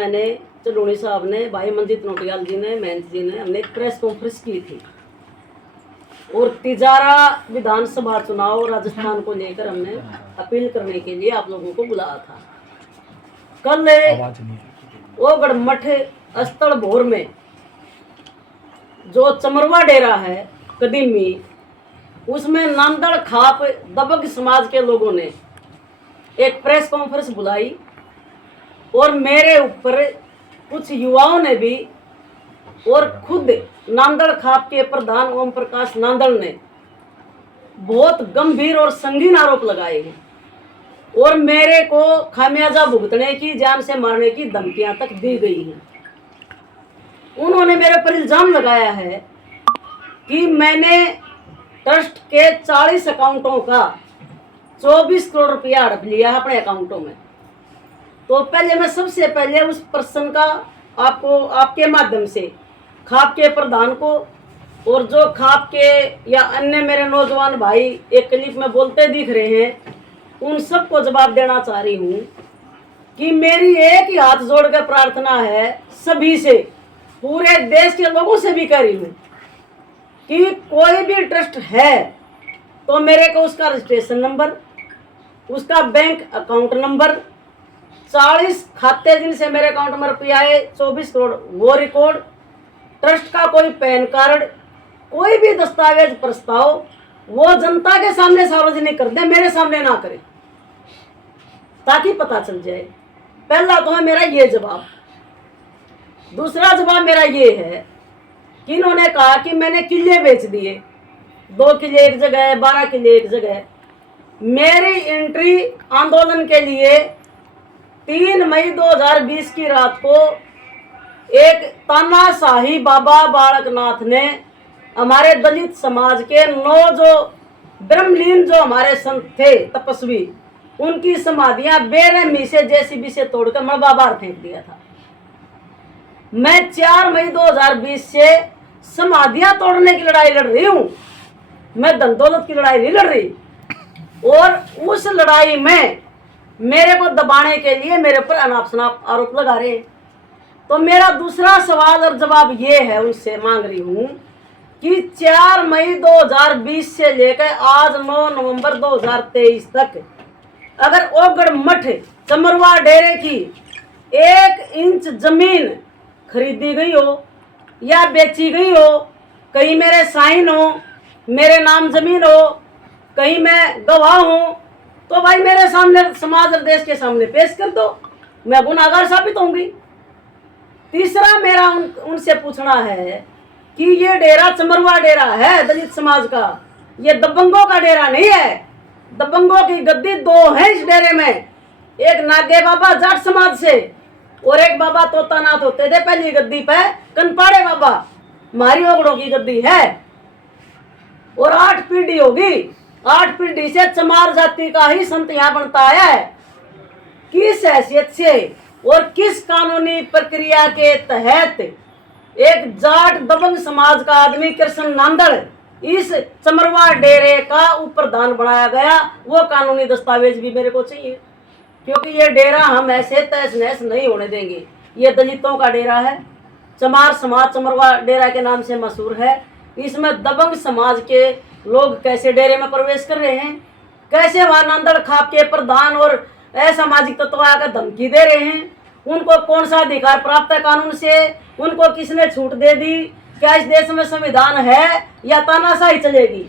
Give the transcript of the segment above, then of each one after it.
मैंने चलूनी साहब ने, भाई मंजीत नोटियाल जी ने, महंत जी ने, हमने एक प्रेस कॉन्फ्रेंस की थी और तिजारा विधानसभा चुनाव राजस्थान को लेकर हमने अपील करने के लिए आप लोगों को बुलाया था। कल वो गढ़मठ स्थल भोर में जो चमरवा डेरा है कदीमी, उसमें नांदड़ खाप दबंग समाज के लोगों ने एक प्रेस कॉन्फ्रेंस बुलाई और मेरे ऊपर कुछ युवाओं ने भी और खुद नांदड़ खाप के प्रधान ओम प्रकाश नांदड़ ने बहुत गंभीर और संगीन आरोप लगाए हैं और मेरे को खामियाजा भुगतने की, जान से मारने की धमकियां तक दी गई हैं। उन्होंने मेरे पर इल्जाम लगाया है कि मैंने ट्रस्ट के 40 अकाउंटों का 24 करोड़ रुपया हड़प लिया है अपने अकाउंटों में। तो पहले मैं सबसे पहले उस पर्सन का आपको आपके माध्यम से खाप के प्रधान को और जो खाप के या अन्य मेरे नौजवान भाई एक क्लिप में बोलते दिख रहे हैं, उन सबको जवाब देना चाह रही हूँ कि मेरी एक ही हाथ जोड़ कर प्रार्थना है सभी से, पूरे देश के लोगों से भी कह रही हूँ कि कोई भी ट्रस्ट है तो मेरे को उसका रजिस्ट्रेशन नंबर, उसका बैंक अकाउंट नंबर, 40 खाते जिनसे मेरे अकाउंट में रुपया है 24 करोड़ वो रिकॉर्ड, ट्रस्ट का कोई पैन कार्ड, कोई भी दस्तावेज प्रस्ताव वो जनता के सामने सार्वजनिक कर दे, मेरे सामने ना करे, ताकि पता चल जाए। पहला तो है मेरा ये जवाब। दूसरा जवाब मेरा ये है कि इन्होंने कहा कि मैंने किले बेच दिए, 2 किले एक जगह, 12 किले एक जगह। मेरी एंट्री आंदोलन के लिए 3 मई 2020 की रात को एक तानाशाही बाबा बालकनाथ ने हमारे दलित समाज के 9 जो ब्रह्मलीन जो हमारे संत थे तपस्वी, उनकी समाधियां बेरहमी से जेसीबी से तोड़कर मलबा बाहर फेंक दिया था। मैं 4 मई 2020 से समाधियां तोड़ने की लड़ाई लड़ रही हूं, मैं धन दौलत की लड़ाई नहीं लड़ रही। और उस लड़ाई में मेरे को दबाने के लिए मेरे पर अनाप शनाप आरोप लगा रहे हैं। तो मेरा दूसरा सवाल और जवाब ये है, उनसे मांग रही हूँ कि 4 मई 2020 से लेकर आज 9 नवंबर 2023 तक अगर ओगड़ मठ चमरवा डेरे की 1 इंच जमीन खरीदी गई हो या बेची गई हो, कहीं मेरे साइन हो, मेरे नाम जमीन हो, कहीं मैं गवाह हूं, तो भाई मेरे सामने समाज और देश के सामने पेश कर दो, मैं गुनाहगार साबित होंगी। तीसरा मेरा उनसे पूछना है कि ये डेरा चमरवा डेरा है दलित समाज का, ये दबंगों का डेरा नहीं है। दबंगों की गद्दी 2 है इस डेरे में, एक नागे बाबा जाट समाज से और एक बाबा तोतानाथ होते थे पहली गद्दी पे कनपाड़े बाबा, मारी ओगड़ों की गद्दी है और 8 पीढ़ी होगी। 8 पीढ़ी से चमार जाति का ही संत यहाँ बनता आया है। किस हैसियत से और किस कानूनी प्रक्रिया के तहत एक जाट दबंग समाज का आदमी कृष्ण नांदड़ इस चमरवा डेरे का उप प्रधान बनाया गया, वो कानूनी दस्तावेज भी मेरे को चाहिए, क्योंकि ये डेरा हम ऐसे तहस नहस नहीं होने देंगे। ये दलितों का डेरा है, चमार समाज चमरवा डेरा के नाम से मशहूर है। इसमें दबंग समाज के लोग कैसे डेरे में प्रवेश कर रहे हैं, कैसे वहां नांदड़ खाप के प्रधान और असामाजिक तत्व आकर धमकी दे रहे हैं, उनको कौन सा अधिकार प्राप्त है कानून से, उनको किसने छूट दे दी, क्या इस देश में संविधान है या तानाशाही चलेगी।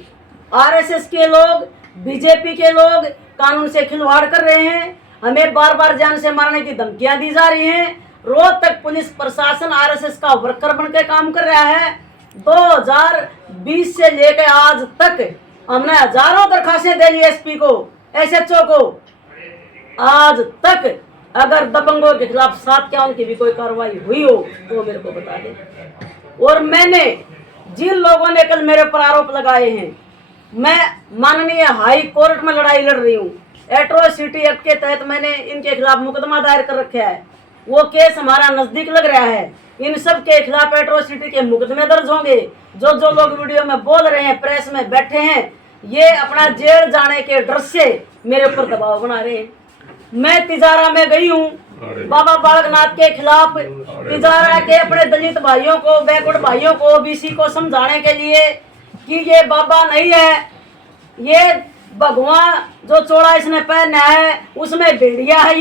आरएसएस के लोग, बीजेपी के लोग कानून से खिलवाड़ कर रहे हैं, हमें बार बार जान से मारने की धमकियां दी जा रही हैं। रोज तक पुलिस प्रशासन आरएसएस का वर्कर बनकर काम कर रहा है। 2020 से लेकर आज तक हमने हजारों दरखास्तें दे ली एसपी को, एसएचओ को, आज तक अगर दबंगों के खिलाफ 7 क्या उनकी भी कोई कार्रवाई हुई हो तो मेरे को बता दे। और मैंने जिन लोगों ने कल मेरे पर आरोप लगाए हैं, मैं माननीय हाई कोर्ट में लड़ाई लड़ रही हूँ। एट्रोसिटी एक्ट के तहत मैंने इनके खिलाफ मुकदमा दायर कर रखा है, वो केस हमारा नजदीक लग रहा है। इन सब के खिलाफ एट्रोसिटी के मुकदमे दर्ज होंगे। जो लोग वीडियो में बोल रहे हैं, प्रेस में बैठे हैं, ये अपना जेल जाने के डर से मेरे ऊपर दबाव बना रहे हैं। मैं तिजारा में गई हूँ, बाबा बालकनाथ के खिलाफ तिजारा के अपने दलित भाइयों को, बैकवर्ड भाइयों को, ओबीसी को समझाने के लिए कि ये बाबा नहीं है, ये भगवान जो चोड़ा इसने पहना है उसमें भेड़िया है,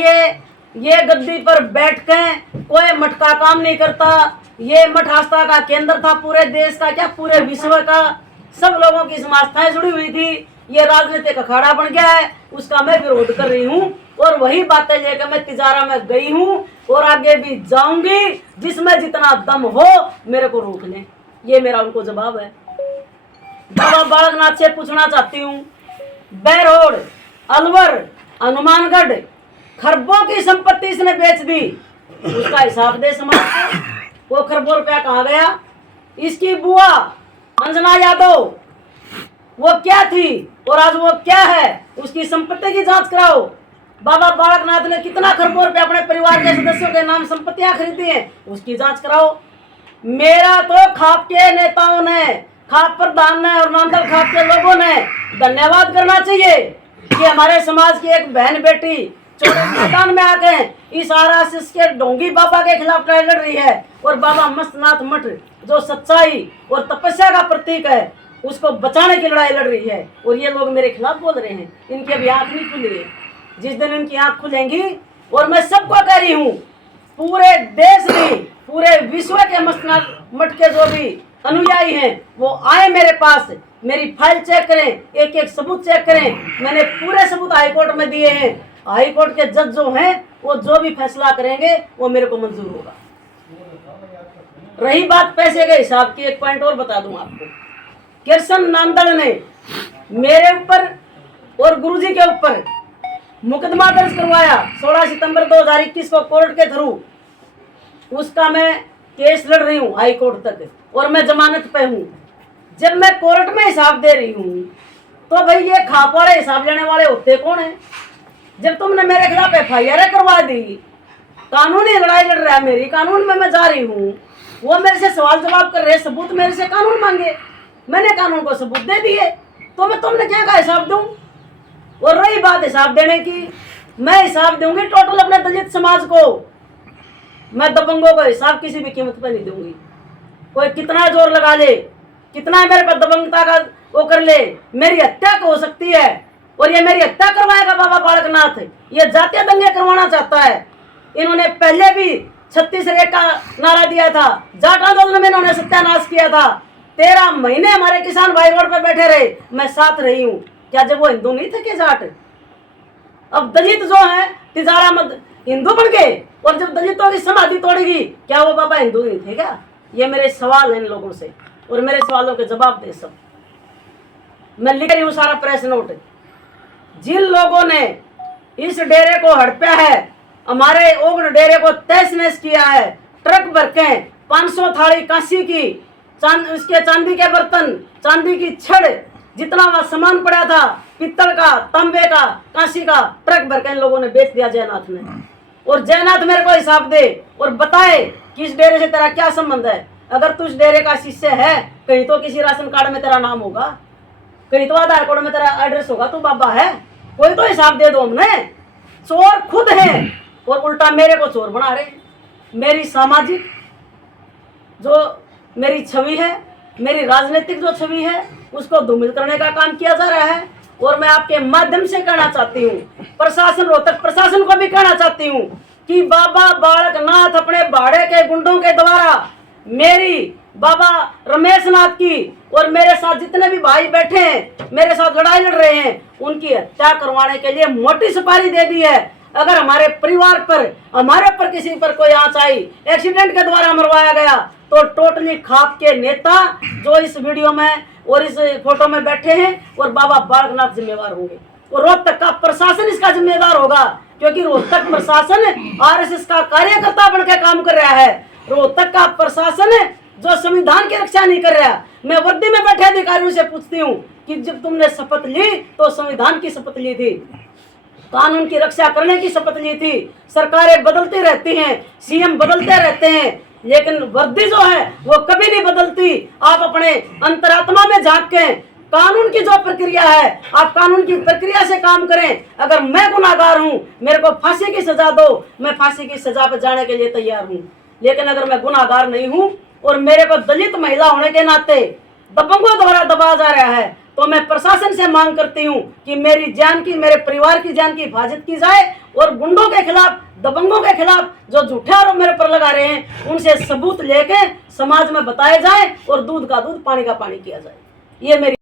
ये गद्दी पर बैठ के कोई मठ का काम नहीं करता, ये मठ आस्था का केंद्र था पूरे देश का, क्या पूरे विश्व का, सब लोगों की समास्थाएं जुड़ी हुई थी, ये राजनीतिक अखाड़ा बन गया है, उसका मैं विरोध कर रही हूँ और वही बातें लेकर मैं तिजारा में गई हूँ और आगे भी जाऊंगी, जिसमें जितना दम हो मेरे को रोक लें, ये मेरा उनको जवाब है। बाबा बालकनाथ से पूछना चाहती हूँ, बैरोड, अलवर, हनुमानगढ़ खरबों की संपत्ति इसने बेच दी, उसका हिसाब दे समाज को, वो खरबों रुपया कहाँ गया? इसकी बुआ अंजना यादव वो क्या थी और आज वो क्या है, उसकी संपत्ति की जांच कराओ। बाबा बालकनाथ ने कितना खरबों रुपया अपने परिवार के सदस्यों के नाम संपत्तियां खरीदी हैं, उसकी जांच कराओ। मेरा तो खाप के नेताओं ने, खाप प्रधान ने और नांदल खाप के लोगों ने धन्यवाद करना चाहिए कि हमारे समाज की एक बहन बेटी चौड़े मैदान में आके इस आरएसएस के ढोंगी बाबा के खिलाफ लड़ रही है और बाबा मस्तनाथ मठ जो सच्चाई और तपस्या का प्रतीक है उसको बचाने की लड़ाई लड़ रही है, और ये लोग मेरे खिलाफ बोल रहे हैं। इनकी अभी आंख नहीं खुली है, जिस दिन इनकी आंख खुलेंगी, और मैं सबको कह रही हूँ पूरे देश में, पूरे विश्व के मस्तनाथ मठ के जो भी अनुयायी हैं वो आए मेरे पास, मेरी फाइल चेक करें, एक एक सबूत चेक करें। मैंने पूरे सबूत हाईकोर्ट में दिए हैं, हाईकोर्ट के जज जो हैं वो जो भी फैसला करेंगे वो मेरे को मंजूर होगा। रही बात पैसे के हिसाब की, एक पॉइंट और बता दूं आपको, कृष्ण नांदल ने मेरे ऊपर और गुरुजी के ऊपर मुकदमा दर्ज करवाया 16 सितंबर 2021 को कोर्ट के थ्रू, उसका मैं केस लड़ रही हूँ हाई कोर्ट तक और मैं जमानत पे हूँ। जब मैं कोर्ट में हिसाब दे रही हूँ तो भाई ये खाप वाले हिसाब लेने वाले होते कौन है? जब तुमने मेरे खिलाफ FIR करवा दी, कानूनी लड़ाई लड़ रहा है मेरी, कानून में मैं जा रही हूँ, वो मेरे से सवाल जवाब कर रहे, सबूत मेरे से कानून मांगे, मैंने कानून को सबूत दे दिए, तो मैं तुमने क्या का हिसाब दूं? और रही बात हिसाब देने की, मैं हिसाब दूंगी टोटल अपने दलित समाज को, मैं दबंगों को हिसाब किसी भी कीमत पर नहीं दूंगी। कोई कितना जोर लगा ले, कितना मेरे पर दबंगता का वो कर ले, मेरी हत्या हो सकती है, और ये मेरी हत्या करवाएगा बाबा बालकनाथ, ये जातीय दंगे करवाना चाहता है। इन्होंने पहले भी 36 रेख का नारा दिया था, जाट आंदोलन में इन्होंने सत्यानाश किया था, 13 महीने हमारे किसान भाई रोड पे बैठे रहे, मैं साथ रही हूँ। क्या जब वो हिंदू नहीं थे कि जाट? अब दलित जो है तिजारा मत हिंदू बन गए, और जब दलितों की समाधि तोड़ेगी क्या वो बाबा हिंदू नहीं थे क्या? ये मेरे सवाल है इन लोगों से, और मेरे सवालों के जवाब दे सब। मैं लिख रही हूँ सारा प्रेस नोट। जिन लोगों ने इस डेरे को हड़पा है, हमारे ओगन डेरे को तहस नहस किया है, ट्रक भर के 500 थाली कांसी की, उसके चांदी के बर्तन, चांदी की छड़, जितना वहां सामान पड़ा था, पित्तल का, तांबे का, कांसी का, ट्रक भर के इन लोगों ने बेच दिया जयनाथ ने। और जयनाथ मेरे को हिसाब दे और बताए कि इस डेरे से तेरा क्या संबंध है। अगर तू इस डेरे का शिष्य है, कहीं तो किसी राशन कार्ड में तेरा नाम होगा, कहीं तो आधार कार्ड में तेरा एड्रेस होगा, तू बाबा है, कोई तो हिसाब दे दो। हमने चोर खुद है और उल्टा मेरे को चोर बना रहे। मेरी सामाजिक जो मेरी छवि है, मेरी राजनीतिक जो छवि है, उसको धूमिल करने का काम किया जा रहा है। और मैं आपके माध्यम से कहना चाहती हूँ, प्रशासन, रोहतक प्रशासन को भी कहना चाहती हूँ कि बाबा बालकनाथ अपने भाड़े के गुंडों के द्वारा मेरी, बाबा रमेश नाथ की और मेरे साथ जितने भी भाई बैठे हैं, मेरे साथ लड़ाई लड़ रहे हैं, उनकी हत्या करवाने के लिए मोटी सुपारी दे दी है। अगर हमारे परिवार पर, हमारे पर किसी पर कोई आंच आई, एक्सीडेंट के द्वारा मरवाया गया, तो टोटली खाप के नेता जो इस वीडियो में और इस फोटो में बैठे हैं और बाबा बालकनाथ जिम्मेवार होंगे, और रोहतक का प्रशासन इसका जिम्मेदार होगा, क्योंकि रोहतक प्रशासन आरएसएस का कार्यकर्ता बनकर काम कर रहा है। रोहतक का प्रशासन जो संविधान की रक्षा नहीं कर रहा। मैं वर्दी में बैठे अधिकारियों से पूछती हूँ कि जब तुमने शपथ ली तो संविधान की शपथ ली थी, कानून की रक्षा करने की शपथ ली थी। सरकारें बदलती रहती हैं, सीएम बदलते रहते हैं, लेकिन वर्दी जो है वो कभी नहीं बदलती। आप अपने अंतरात्मा में झांक के कानून की जो प्रक्रिया है, आप कानून की प्रक्रिया से काम करें। अगर मैं गुनाहगार हूं, मेरे को फांसी की सजा दो, मैं फांसी की सजा पर जाने के लिए तैयार हूं। लेकिन अगर मैं गुनाहगार नहीं हूं और मेरे को दलित महिला होने के नाते दबंगों द्वारा दबाया जा रहा है, तो मैं प्रशासन से मांग करती हूं कि मेरी जान की, मेरे परिवार की जान की हिफाजत की जाए और गुंडों के खिलाफ, दबंगों के खिलाफ जो झूठे आरोप मेरे पर लगा रहे हैं, उनसे सबूत लेके समाज में बताए जाए और दूध का दूध, पानी का पानी किया जाए। ये मेरी